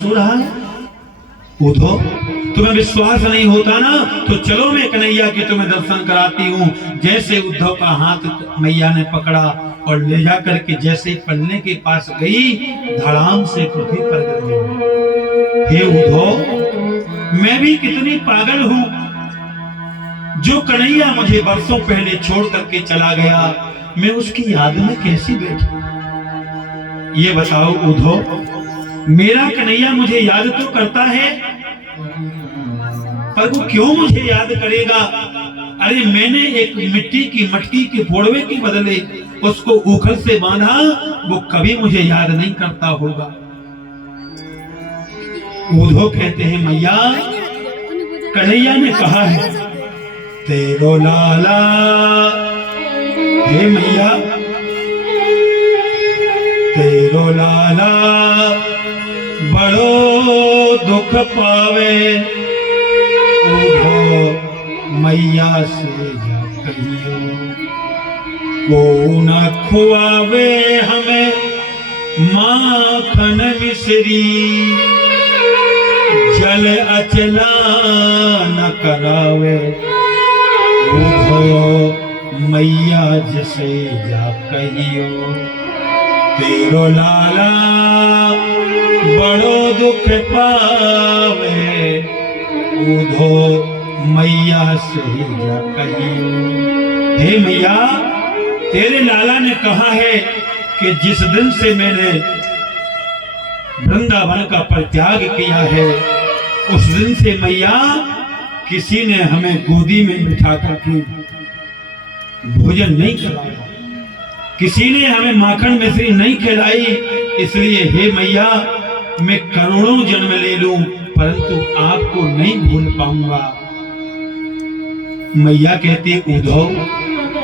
सो रहा है। उद्धव, तुम्हें विश्वास नहीं होता ना, तो चलो मैं कन्हैया के तुम्हें दर्शन कराती हूँ। जैसे उद्धव का हाथ मैया ने पकड़ा और ले जा करके जैसे पलने के पास गई, धड़ाम से पृथ्वी पर गिर गई। हे उद्धव, मैं भी कितनी पागल हूँ, जो कन्हैया मुझे बरसों पहले छोड़ करके चला गया, मैं उसकी याद में कैसी बैठी। ये बताओ उद्धव, मेरा कन्हैया मुझे याद तो करता है, पर वो क्यों मुझे याद करेगा? अरे मैंने एक मिट्टी की मटकी के फोड़वे के बदले उसको उखल से बांधा, वो कभी मुझे याद नहीं करता होगा। उद्धव कहते हैं, मैया, कन्हैया ने कहा है तेरो लाला। हे मैया, तेरो लाला बड़ो दुख पावे, उद्धव मैया से जा कहियो, को न खुआवे हमें माखन मिश्री, जल अचला न करावे, उद्धव मैया जैसे जा कहियो, तेरो लाला बड़ो दुख पावे, उद्धव मैया से जा कहियो। हे मैया, तेरे लाला ने कहा है कि जिस दिन से मैंने वृंदावन का परित्याग किया है, उस दिन से मैया किसी ने हमें गोदी में बिठा करके भोजन नहीं कराया, किसी ने हमें माखन मिश्री नहीं खिलाई। इसलिए हे मैया, मैं करोड़ों जन्म ले लूं, परंतु आपको नहीं भूल पाऊंगा। मैया कहती, उद्धव,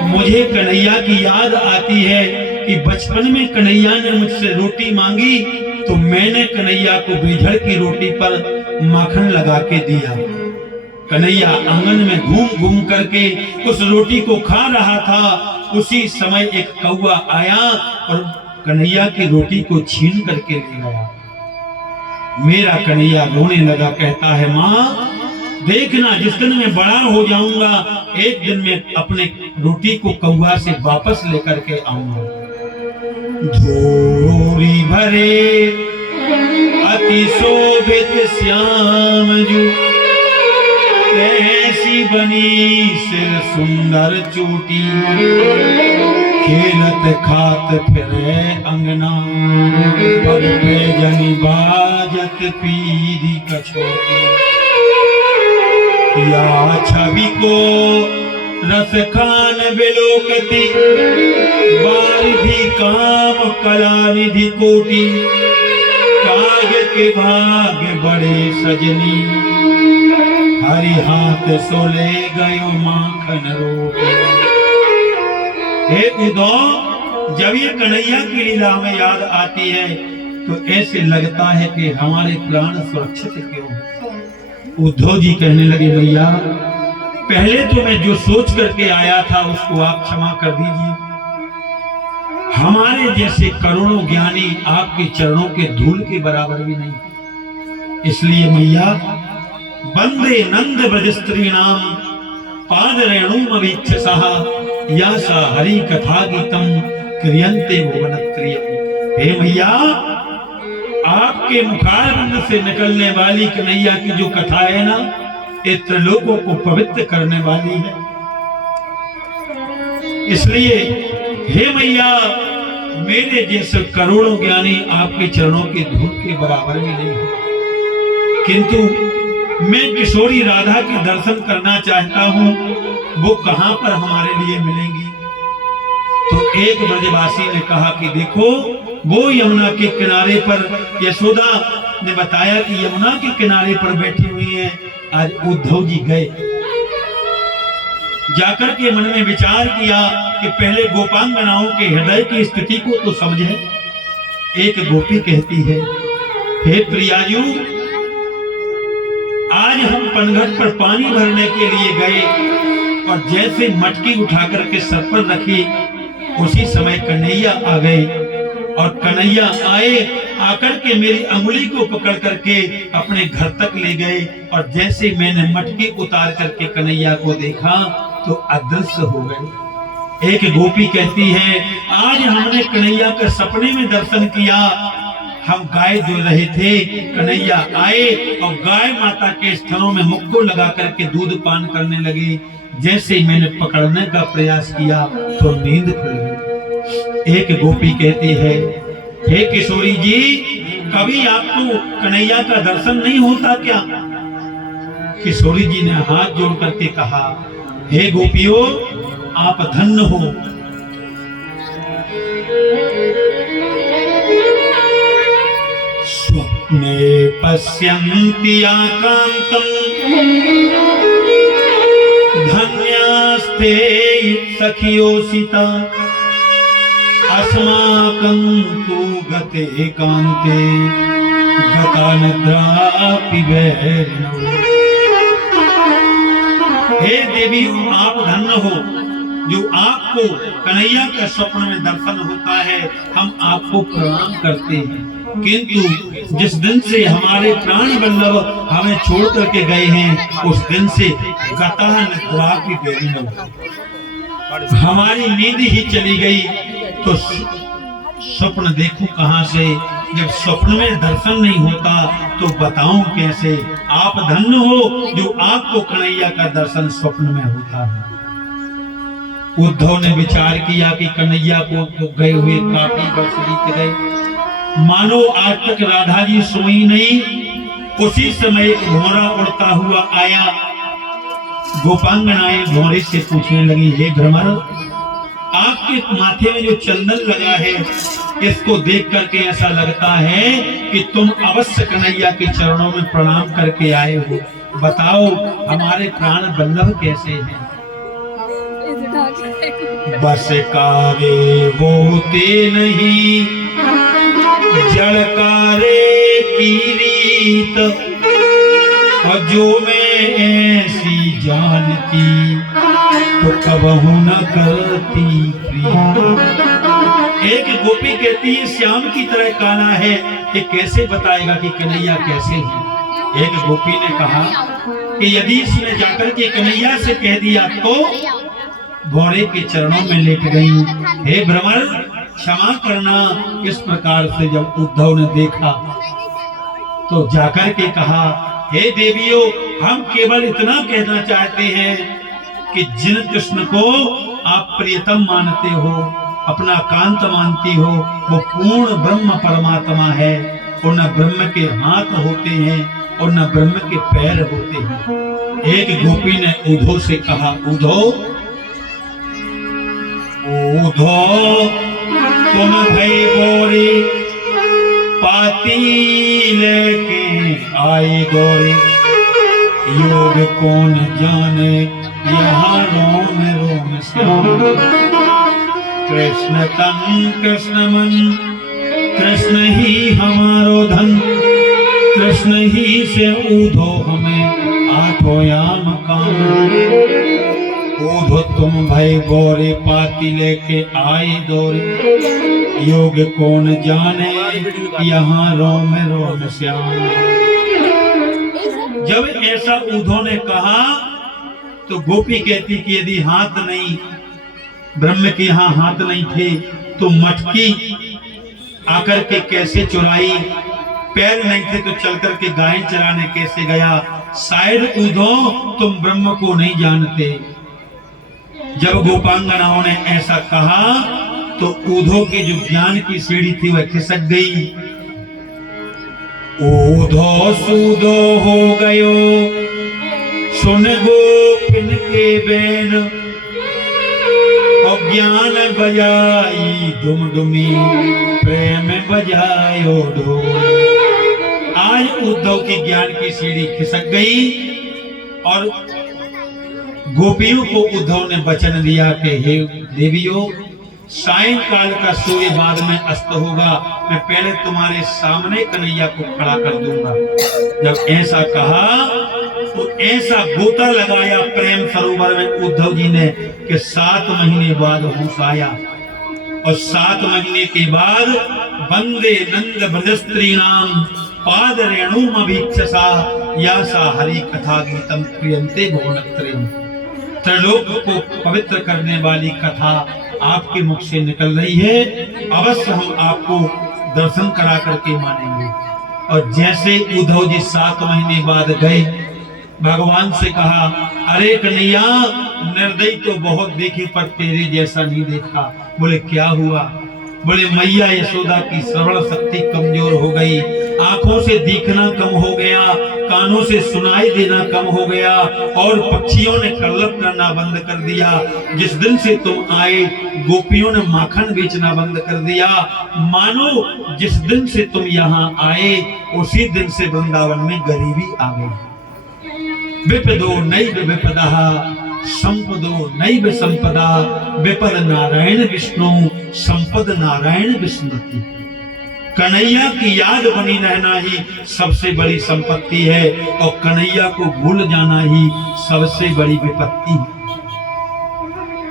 मुझे कन्हैया की याद आती है कि बचपन में कन्हैया ने मुझसे रोटी मांगी, तो मैंने कन्हैया को बेझड़ की रोटी पर माखन लगा के दिया। कन्हैया आंगन में घूम घूम करके उस रोटी को खा रहा था। उसी समय एक कौवा आया और कन्हैया की रोटी को छीन करके ले गया। मेरा कन्हैया रोने लगा, कहता है, माँ देखना, जिस दिन मैं बड़ा हो जाऊंगा, एक दिन मैं अपने रोटी को कौवा से वापस लेकर के आऊंगा। धूरी भरे अति शोभित श्याम जू, ऐसी बनी सिर सुंदर चोटी, खेलत खात फिरे अंगना, पग पे जनी बाजत पीरी कछोटी, या छवि को रस खान बिलोकती, बारिधि काम कला निधि कोटि, काग के भाग्य बड़े सजनी, हरि हाथ सोले गयो माखन रोटी। हे उद्धव, जब ये कन्हैया की लीला हमें याद आती है, तो ऐसे लगता है कि हमारे प्राण सुरक्षित क्यों। उद्धव जी कहने लगे, भैया, पहले तो मैं जो सोच करके आया था उसको आप क्षमा कर दीजिए। हमारे जैसे करोड़ों ज्ञानी आपके चरणों के धूल के बराबर भी नहीं। इसलिए मैया, वंदे नंद ब्रज स्त्री नाम पाद रेणुम वीक्षसः, यासा हरि कथा गीतम क्रियन्ते भुवनत्रयम्। हे मैया, आपके मुखारविंद से निकलने वाली कन्हैया की जो कथा है ना, ये त्रिलोकों को पवित्र करने वाली है। इसलिए हे मैया, मेरे जैसे करोड़ों ज्ञानी आपके चरणों के धूल के बराबर भी नहीं है, किंतु मैं किशोरी राधा के दर्शन करना चाहता हूँ, वो कहाँ पर हमारे लिए मिलेंगी। तो एक ब्रजवासी ने कहा कि देखो, वो यमुना के किनारे पर, यशोदा ने बताया कि यमुना के किनारे पर बैठी हुई है। आज उद्धव जी गए, जाकर के मन में विचार किया कि पहले गोपांगनाओं के हृदय की स्थिति को तो समझे। एक गोपी कहती है, हे प्रियाजू, आज हम पनघट पर पानी भरने के लिए गए और जैसे मटकी उठाकर के सर पर रखी, उसी समय कन्हैया आ गए और कन्हैया आए, आकर के मेरी अंगुली को पकड़ करके अपने घर तक ले गए और जैसे मैंने मटकी उतार करके कन्हैया को देखा तो अदृश्य हो गए। एक गोपी कहती है, आज हमने कन्हैया के सपने में दर्शन किया। हम गाय दुह रहे थे, कन्हैया आए और गाय माता के स्तनों में मुख को लगा करके दूध पान करने लगे। जैसे ही मैंने पकड़ने का प्रयास किया तो नींद खुल गई। एक गोपी कहती है, हे किशोरी जी, कभी आपको कन्हैया का दर्शन नहीं होता क्या? किशोरी जी ने हाथ जोड़ करके कहा, हे गोपियों, आप धन्य हो। स्वप्ने पश्यन्ति आकांतम धन्यास्ते सखियोसिता अस्माकं तु गते कांते गता निद्रापि वैरिणो। हे देवी, आप धन्य हो जो आपको कन्हैया का स्वप्न में दर्शन होता है। हम आपको प्रणाम करते हैं, किंतु जिस दिन से हमारे प्राण बल्लभ हमें छोड़ करके गए हैं, उस दिन से गता निद्रापि वैरिणो, हमारी नींद ही चली गई। तो स्वप्न देखूं कहां से? जब स्वप्न में दर्शन नहीं होता तो बताऊं कैसे? आप धन्य हो जो आपको कन्हैया का दर्शन स्वप्न में होता है। उद्धव ने विचार किया कि कन्हैया को गए हुए काफी वर्ष बीत गए, मानो आज तक राधा जी सोई नहीं। उसी समय एक घोड़ा उड़ता हुआ आया। गोपांगनाएं घोड़े से पूछने लगी, हे भ्रमर, आपके माथे में जो चंदन लगा है, इसको देख करके ऐसा लगता है कि तुम अवश्य कन्हैया के चरणों में प्रणाम करके आए हो। बताओ हमारे प्राण बल्लभ कैसे हैं? बस कावे बोते नहीं जड़कारे की रीत, और जो मैं ऐसी जानती तो कबहू न करती प्रीत। एक गोपी कहती है, श्याम की तरह काला है, ये कैसे बताएगा कि कन्हैया कैसे है? एक गोपी ने कहा कि यदि इसने जाकर के कन्हैया से कह दिया तो घोड़े के चरणों में लेट गई। हे भ्रमर, क्षमा करना। इस प्रकार से जब उद्धव ने देखा तो जाकर के कहा, हे देवियों, हम केवल इतना कहना चाहते हैं कि जिन कृष्ण को आप प्रियतम मानते हो, अपना कांत मानती हो, वो पूर्ण ब्रह्म परमात्मा है, और न ब्रह्म के हाथ होते हैं और न ब्रह्म के पैर होते हैं। एक गोपी ने उद्धव से कहा, उद्धव तुम भई गोरे पाती लेके आए गोरे, योग कौन जाने यहाँ रोम रोम श्याम। कृष्ण तन कृष्ण मन, कृष्ण ही हमारो धन, कृष्ण ही से ऊधो हमें आठो याम काम। ऊधो तुम भाई गोरे पाती लेके आए दोरे, योग कौन जाने यहाँ रोम रोम श्याम। जब ऐसा ऊधो ने कहा तो गोपी कहती कि यदि हाथ नहीं, ब्रह्म के यहाँ हाथ नहीं थे तो मटकी आकर के कैसे चुराई? पैर नहीं थे तो चल कर के गाय चराने कैसे गया? शायद ऊधो तुम ब्रह्म को नहीं जानते। जब गोपांगनाओं ने ऐसा कहा तो ऊधो की जो ज्ञान की सीढ़ी थी वह खिसक गई। ऊधो सूधो हो गयो सुन गोपिन के बैन, और ज्ञान बजाई डुमडुमी प्रेम बजायो ढोल। आज उद्धव की ज्ञान की सीढ़ी खिसक गई और गोपियों को उद्धव ने वचन दिया कि हे देवियों, सायंकाल का सूर्य बाद में अस्त होगा, मैं पहले तुम्हारे सामने कन्हैया को खड़ा कर दूंगा। जब ऐसा कहा तो ऐसा गोता लगाया प्रेम सरोवर में उद्धव जी ने कि 7 महीने बाद होश आया, और 7 महीने के बाद वंदे नंद ब्रजस्त्रीणाम पाद रेणुमभीक्षसा यासा हरि कथा गीतम प्रियंते भुवनत्रयम्। त्रिलोक को पवित्र करने वाली कथा आपके मुख से निकल रही है, अवश्य हम आपको दर्शन करा करके मानेंगे। और जैसे उद्धव जी 7 महीने बाद गए, भगवान से कहा, अरे कन्हैया निर्दयी तो बहुत देखे पर तेरे जैसा नहीं देखा। बोले क्या हुआ? बोले मैया यशोदा की श्रवण शक्ति कमजोर हो गई, आंखों से दिखना कम हो गया, कानों से सुनाई देना कम हो गया, और पक्षियों ने कल्लप करना बंद कर दिया। जिस दिन से तुम आए गोपियों ने माखन बेचना बंद कर दिया। मानो जिस दिन से तुम यहाँ आए उसी दिन से वृंदावन में गरीबी आ गई। विपदो नैव विपदः संपदो नैव संपदा, विपद नारायण विष्णु संपद नारायण विस्मृति। कन्हैया की याद बनी रहना ही सबसे बड़ी संपत्ति है, और कन्हैया को भूल जाना ही सबसे बड़ी विपत्ति है।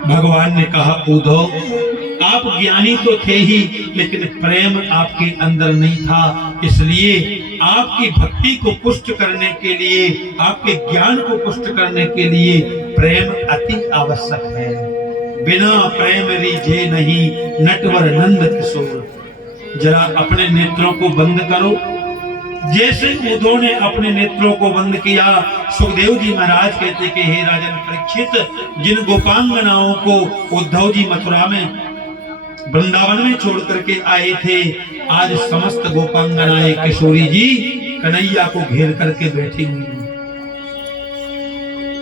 भगवान ने कहा, उद्धव आप ज्ञानी तो थे ही, लेकिन प्रेम आपके अंदर नहीं था। इसलिए आपकी भक्ति को पुष्ट करने के लिए, आपके ज्ञान को पुष्ट करने के लिए प्रेम अति आवश्यक है। बिना प्रेम रीझे नहीं नटवर नंद किशोर। जरा अपने नेत्रों को बंद करो। जैसे उद्धव ने अपने नेत्रों को बंद किया, सुखदेव जी महाराज कहते कि हे राजन परीक्षित, जिन गोपांगनाओं को उद्धव जी मथुरा में वृंदावन में छोड़ करके आए थे, आज समस्त गोपांगनाएं किशोरी जी कन्हैया को घेर करके बैठी हुई हैं।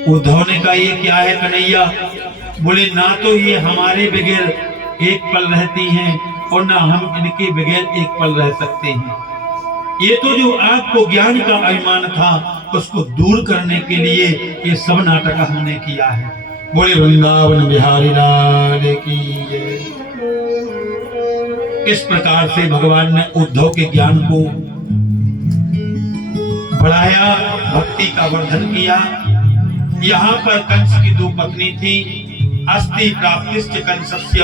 उद्धव ने कहा, ये क्या है कन्हैया? बोले ना तो ये हमारे बगैर एक पल रहती हैं, और ना हम इनके बगैर एक पल रह सकते हैं। ये तो जो आपको ज्ञान का अभिमान था उसको दूर करने के लिए ये सब नाटक हमने किया है। बोले वृंदावन बिहारी लाल की जय। इस प्रकार से भगवान ने उद्धव के ज्ञान को बढ़ाया, भक्ति का वर्धन किया। यहाँ पर कंस की 2 पत्नी थी। अस्थि प्राप्तिश्च कंसस्य,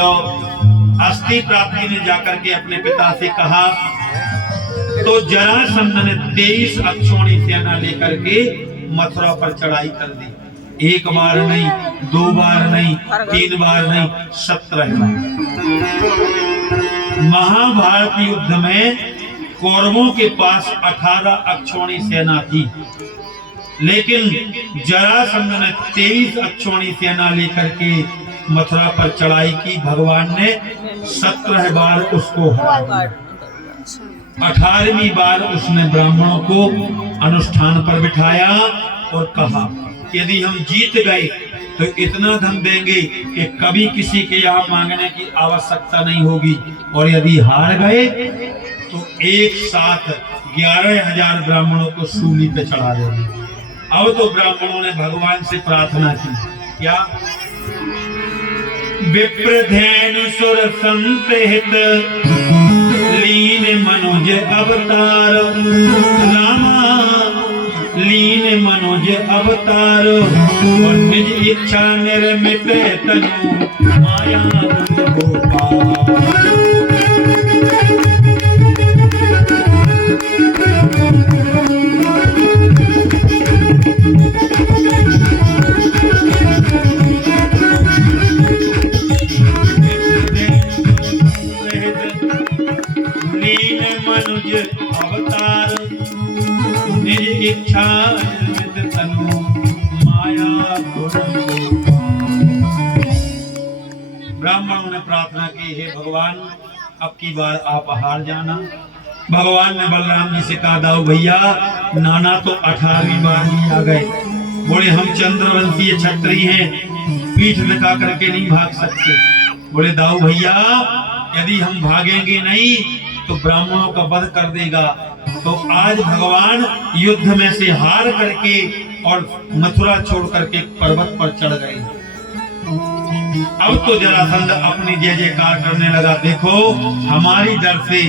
अस्थि प्राप्ति ने जाकर के अपने पिता से कहा, तो जरासंध ने 23 अक्षौणी सेना लेकर के मथुरा पर चढ़ाई कर दी। 1 बार नहीं, 2 बार नहीं, 3 बार नहीं, 17 बार। महाभारत युद्ध में कौरवों के पास 18 अक्षौणी सेना थी, लेकिन जरासंध ने 23 अक्षौणी सेना लेकर के मथुरा पर चढ़ाई की। भगवान ने 17 बार उसको हरा। 18वीं बार उसने ब्राह्मणों को अनुष्ठान पर बिठाया और कहा, यदि हम जीत गए तो इतना धन देंगे कि कभी किसी के यहाँ मांगने की आवश्यकता नहीं होगी, और यदि हार गए तो एक साथ 11,000 ब्राह्मणों को सूली पे चढ़ा देंगे। अब तो ब्राह्मणों ने भगवान से प्रार्थना की, क्या? विप्रधेनु सुर संतहित लीन मनुज अवतार, रामा लीन मनुज अवतार, और निज इच्छा निर्मित तनु माया गोपाल। लीन मनुज अवतार, निज इच्छा निर्मित तनु माया गोपाल। ब्राह्मणों ने प्रार्थना की, हे भगवान अब की बार आप हार जाना। भगवान ने बलराम जी से कहा, दाऊ भैया नाना तो 18वीं बार ही आ गए। बोले हम चंद्रवंशीय क्षत्रिय हैं, पीठ दिखा करके नहीं भाग सकते। बोले दाऊ भैया यदि हम भागेंगे नहीं तो ब्राह्मणों का वध कर देगा। तो आज भगवान युद्ध में से हार करके और मथुरा छोड़ करके पर्वत पर चढ़ गए। अब तो जरासंध अपनी जय जयकार करने लगा, देखो हमारी डर से,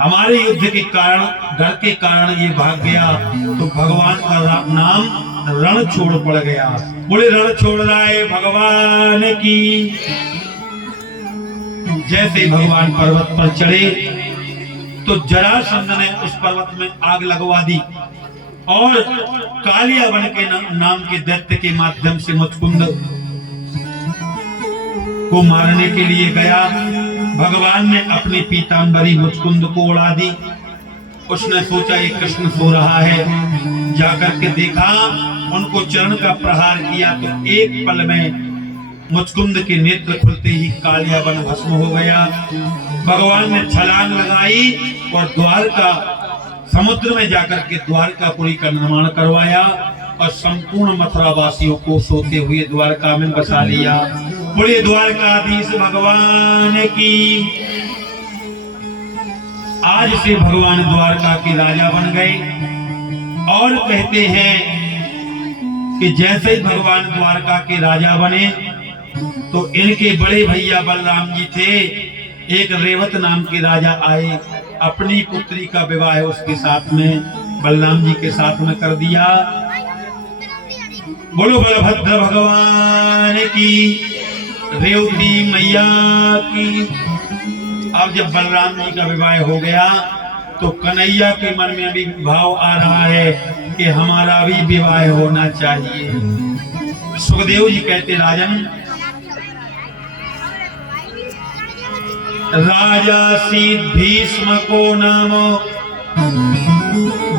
हमारे युद्ध के कारण, डर के कारण ये भाग गया, तो भगवान का नाम रण छोड़ पड़ गया। बोले रण छोड़ रहा है भगवान की। जैसे भगवान पर्वत पर चढ़े तो जरासंध ने उस पर्वत में आग लगवा दी और कालिया बन के नाम के दैत्य के माध्यम से मुचकुंद को मारने के लिए गया। भगवान ने अपनी पीतांबरी मुचकुंद को उड़ा दी। उसने सोचा ये कृष्ण सो रहा है, जाकर के देखा, उनको चरण का प्रहार किया तो एक पल में मुचकुंद के नेत्र खुलते ही कालिया बन भस्म हो गया। भगवान ने छलांग लगाई और द्वारका समुद्र में जाकर के द्वारकापुरी का निर्माण करवाया और संपूर्ण मथुरा वासियों को सोते हुए द्वारका में बसा लिया। बोले द्वारकाधीश भगवान की। आज से भगवान द्वारका के राजा बन गए और कहते हैं कि जैसे ही भगवान द्वारका के राजा बने तो इनके बड़े भैया बलराम जी थे, एक रेवत नाम के राजा आए, अपनी पुत्री का विवाह उसके साथ में बलराम जी के साथ में कर दिया। बोलो बलभद्र भगवान की, रेवती मैया की। अब जब बलराम जी का विवाह हो गया तो कन्हैया के मन में भी भाव आ रहा है कि हमारा भी विवाह होना चाहिए। सुखदेव जी कहते राजन, राजा सी भीष्म को नाम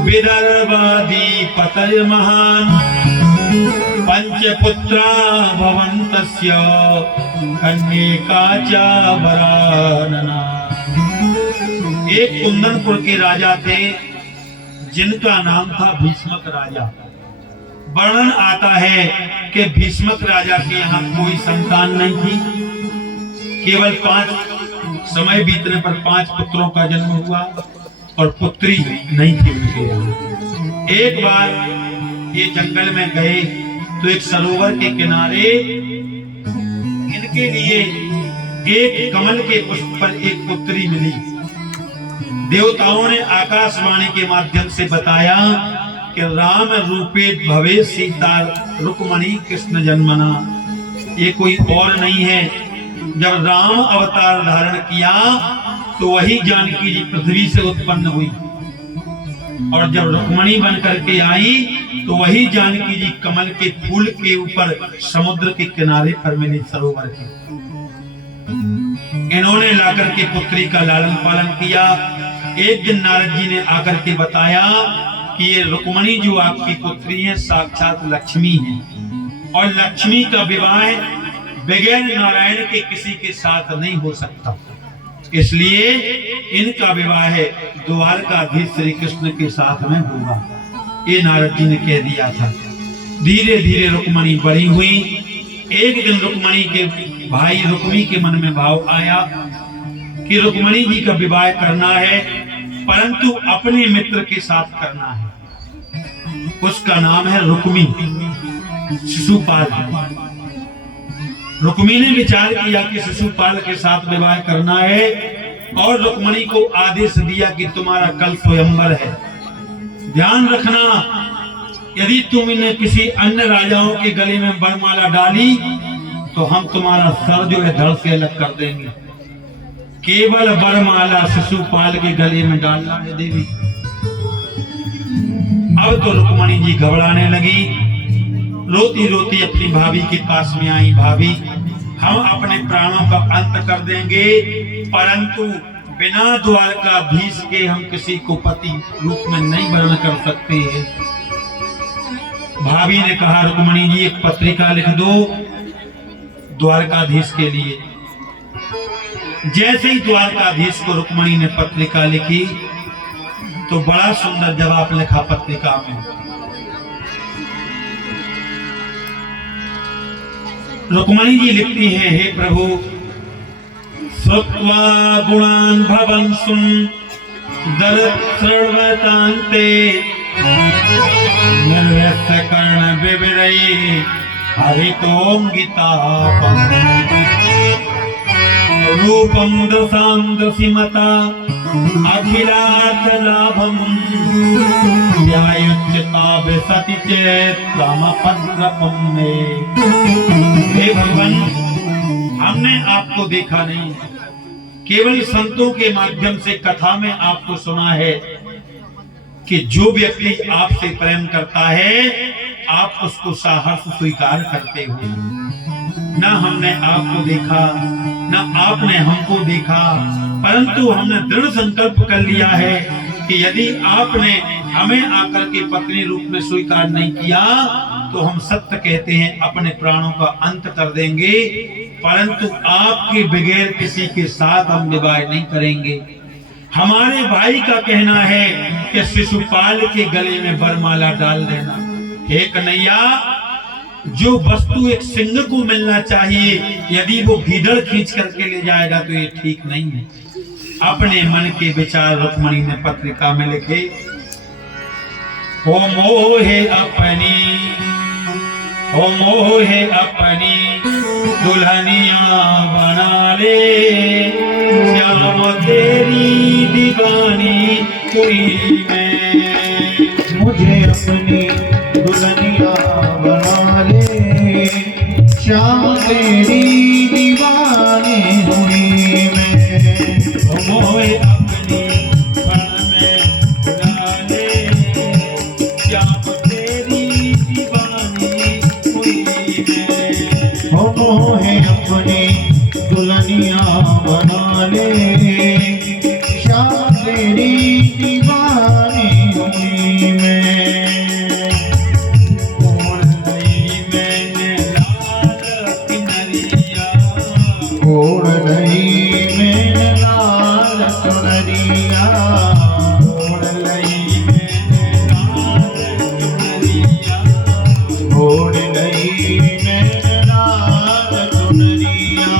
विदर्भादि पतय महान, पंचपुत्रा भवन्तस्य कन्यका च वरानना। एक कुंदनपुर के राजा थे जिनका नाम था भीष्मक राजा। वर्णन आता है कि भीष्मक राजा के यहाँ कोई संतान नहीं थी, केवल 5 समय बीतने पर 5 पुत्रों का जन्म हुआ और पुत्री नहीं थी उनके। एक बार ये जंगल में गए तो एक सरोवर के किनारे इनके लिए एक कमल के पुष्प पर एक पुत्री मिली। देवताओं ने आकाशवाणी के माध्यम से बताया कि राम रूपे भवे सीता रुक्मणी कृष्ण जन्मना। ये कोई और नहीं है। जब राम अवतार धारण किया तो वही जानकी जी पृथ्वी से उत्पन्न हुई और जब रुक्मणी बन करके आई तो वही जानकी जी कमल के फूल के ऊपर समुद्र के किनारे पर मिली सरोवर के। इन्होंने लाकर के पुत्री का लालन पालन किया। एक दिन नारद जी ने आकर के बताया कि ये रुक्मणी जो आपकी पुत्री है साक्षात लक्ष्मी है और लक्ष्मी का विवाह बगैर नारायण के किसी के साथ नहीं हो सकता, इसलिए इनका विवाह द्वारकाधीश श्री कृष्ण के साथ में होगा। ये नारद जी ने कह दिया था। धीरे धीरे रुक्मणी बड़ी हुई। एक दिन रुक्मणी के भाई रुक्मी के मन में भाव आया कि रुक्मणी जी का विवाह करना है, परंतु अपने मित्र के साथ करना है। उसका नाम है रुक्मी, शिशुपाल। रुक्मी ने विचार किया कि शिशुपाल के साथ विवाह करना है और रुक्मणी को आदेश दिया कि तुम्हारा कल स्वयंवर है, ध्यान रखना, यदि तुम इन्हें किसी अन्य राजाओं के गले में वरमाला डाली तो हम तुम्हारा सर जो है धड़ से अलग कर देंगे। केवल वरमाला शिशुपाल के गले में डालना है देवी। अब तो रुक्मणी जी घबराने लगी, रोती रोती अपनी भाभी के पास में आई। भाभी, हम अपने प्राणों का अंत कर देंगे, परंतु बिना द्वारकाधीश के हम किसी को पति रूप में नहीं वर्ण कर सकते हैं। भाभी ने कहा, रुक्मणी जी एक पत्रिका लिख दो द्वारकाधीश के लिए। जैसे ही द्वारकाधीश को रुक्मणी ने पत्रिका लिखी तो बड़ा सुंदर जवाब लिखा पत्रिका में। रुक्मणी जी लिखती है, हे प्रभु, श्रुत्वा गुणान् भवन्सुं दरश्रवतान्ते निर्व्यस्य कर्ण विविरैः हरितोऽङ्गितापम् रूपं दशांदसिमता अखिलाचलाभम् ध्यायुच्यताभि सति चेत् रामपत्रपम् मे। हे भगवान, हमने आपको देखा नहीं केवल संतों के माध्यम से कथा में आपको सुना है कि जो व्यक्ति आपसे प्रेम करता है आप उसको साहस स्वीकार करते हो। ना हमने आपको देखा, ना आपने हमको देखा, परंतु हमने दृढ़ संकल्प कर लिया है कि यदि आपने हमें आकर के पत्नी रूप में स्वीकार नहीं किया तो हम सत्य कहते हैं अपने प्राणों का अंत कर देंगे, परंतु आपके बगैर किसी के साथ हम विवाह नहीं करेंगे। हमारे भाई का कहना है कि शिशुपाल के गले में वरमाला डाल देना। हे कन्हैया, जो वस्तु एक सिंह को मिलना चाहिए यदि वो गीदड़ खींच करके ले जाएगा तो ये ठीक नहीं है। अपने मन के विचार रुक्मणी ने पत्रिका में लिखे। हो मोहे अपनी दुल्हनिया बना ले, श्याम तेरी दीवानी हुई मैं। मुझे अपनी दुल्हनिया बना ले, श्याम तेरी दीवानी हुई मैं। मोहे अपनी बन में बना ले, श्याम तेरी दीवानी हुई मैं। मोहे अपनी दुल्हनिया बना ले, श्याम तेरी दीवानी हुई मैं। ओढ़ लई मैंने लाल किनरिया, ओढ़ लई मैंने लाल चुनरिया, ओढ़ लई मैंने लाल किनरिया, ओढ़ लई मैंने लाल चुनरिया।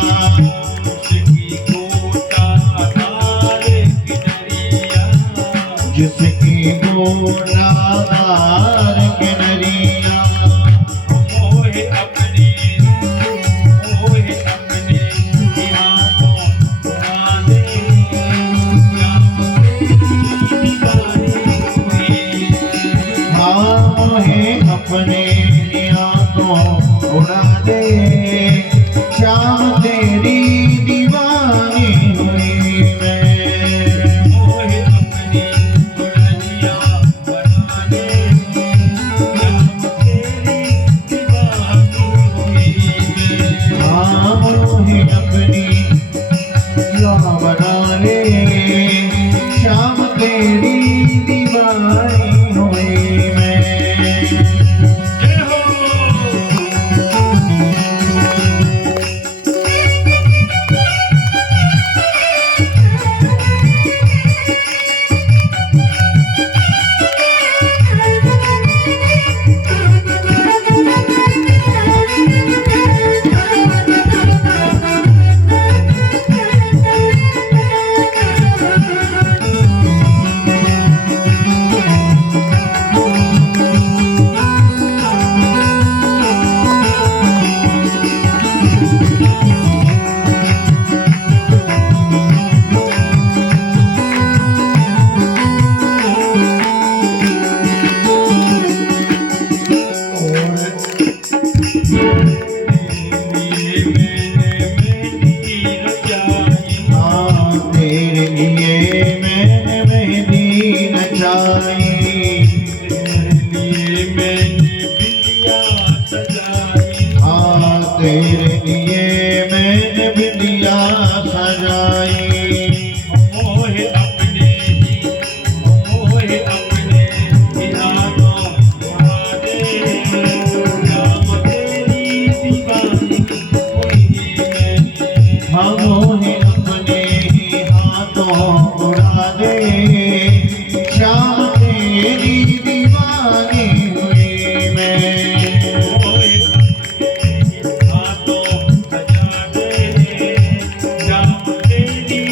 उसकी गोटा धार किनरिया, जिसकी गोलाधार किनरिया। मोहे अपने हाथों बना दे, श्याम तेरी दीवानी हुई। मोहे अपने हाथों उड़ा दे, श्याम तेरी दीवानी हुई मैं। मोहे अपनी दुल्हनिया बना दे, श्याम तेरी दीवानी हुई मैं। मोहे अपनी बना ले, श्याम तेरी दीवानी हुई मैं। जय हो। तेरे लिए मैंने मेहंदी नचाई, तेरे लिए मैंने बिंदिया सजाई। मोहे अपने हाथों उड़ा दे, श्याम तेरी दीवानी हुई मैं। मोहे अपने ही हाथों उड़ा दे, श्याम तेरी दीवानी हुई मैं। मोहे अपने हाथों सजा दे, श्याम तेरी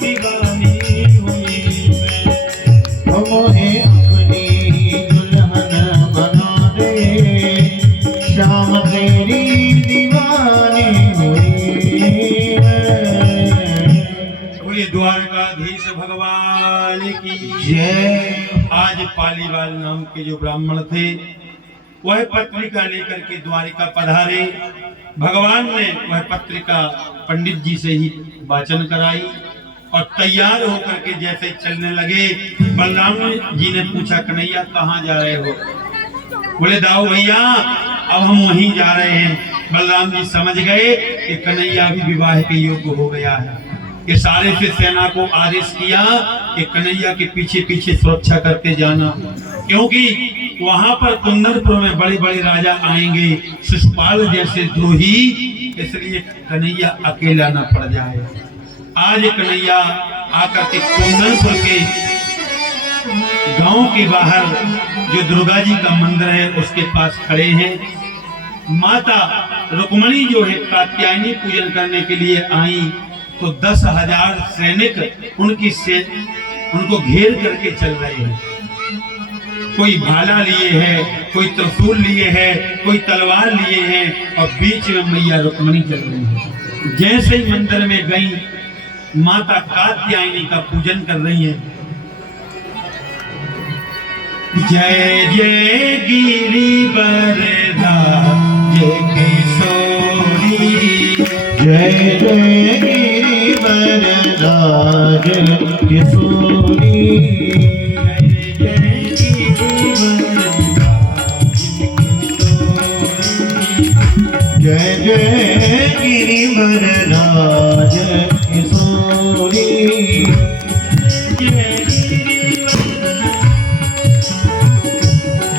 दीवानी हुई मैं। मोहे अपनी दुल्हन बना दे, श्याम तेरी दीवानी हुई मैं। बोलिए द्वारकाधीश भगवान की जय। आज पालीवाल नाम के जो ब्राह्मण थे वह पत्रिका लेकर के द्वारिका पधारे। भगवान ने वह पत्रिका पंडित जी से ही वाचन कराई और तैयार होकर के जैसे चलने लगे, बलराम जी ने पूछा कन्हैया कहाँ जा रहे हो? बोले दाऊ भैया अब हम वहीं जा रहे हैं। बलराम जी समझ गए कि कन्हैया भी विवाह के योग्य हो गया है। ये सारे से सेना को आदेश किया कि कन्हैया के पीछे पीछे सुरक्षा करते जाना, क्योंकि वहां पर कुंदनपुर में बड़े बड़े राजा आएंगे, शिशुपाल जैसे द्रोही, इसलिए कन्हैया अकेला न पड़ जाए। आज कन्हैया आकर के कुंदनपुर के गांव के बाहर जो दुर्गा जी का मंदिर है उसके पास खड़े हैं। माता रुक्मणी जो है कात्यायनी पूजन करने के लिए आई, तो 10,000 सैनिक उनको घेर करके चल रहे हैं। कोई भाला लिए है, कोई त्रिशूल लिए है, कोई तलवार लिए हैं, और बीच में मैया रुक्मणी चल रही है। जैसे ही मंदिर में गई, माता कात्यायनी का पूजन कर रही है। जय जय गिरिवर जय किशोरी, जय जय गिरिवर राज किशोरी, जय जय गिरिवर राज किशोरी,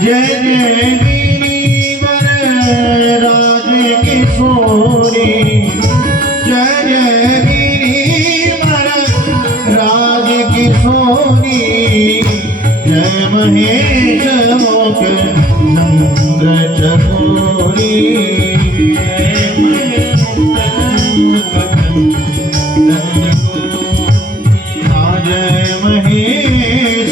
जय जय गिरिवर राज किशोरी, जय जय गिरिवर राज किशोरी, जय महेश मुख नंद चकोरी, जय